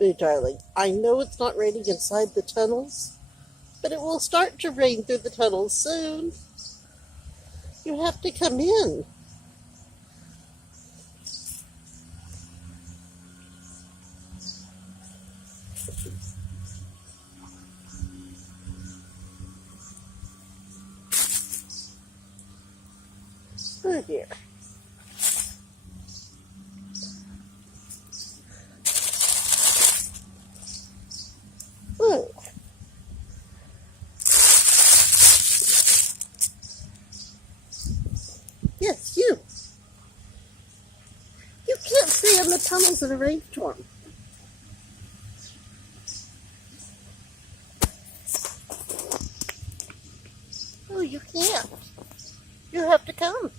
Boo, darling, I know it's not raining inside the tunnels, but it will start to rain through the tunnels soon. You have to come in. Boo dear. Boo. Yes, you. You can't stay in the tunnels in a rainstorm. Oh, you can't. You have to come.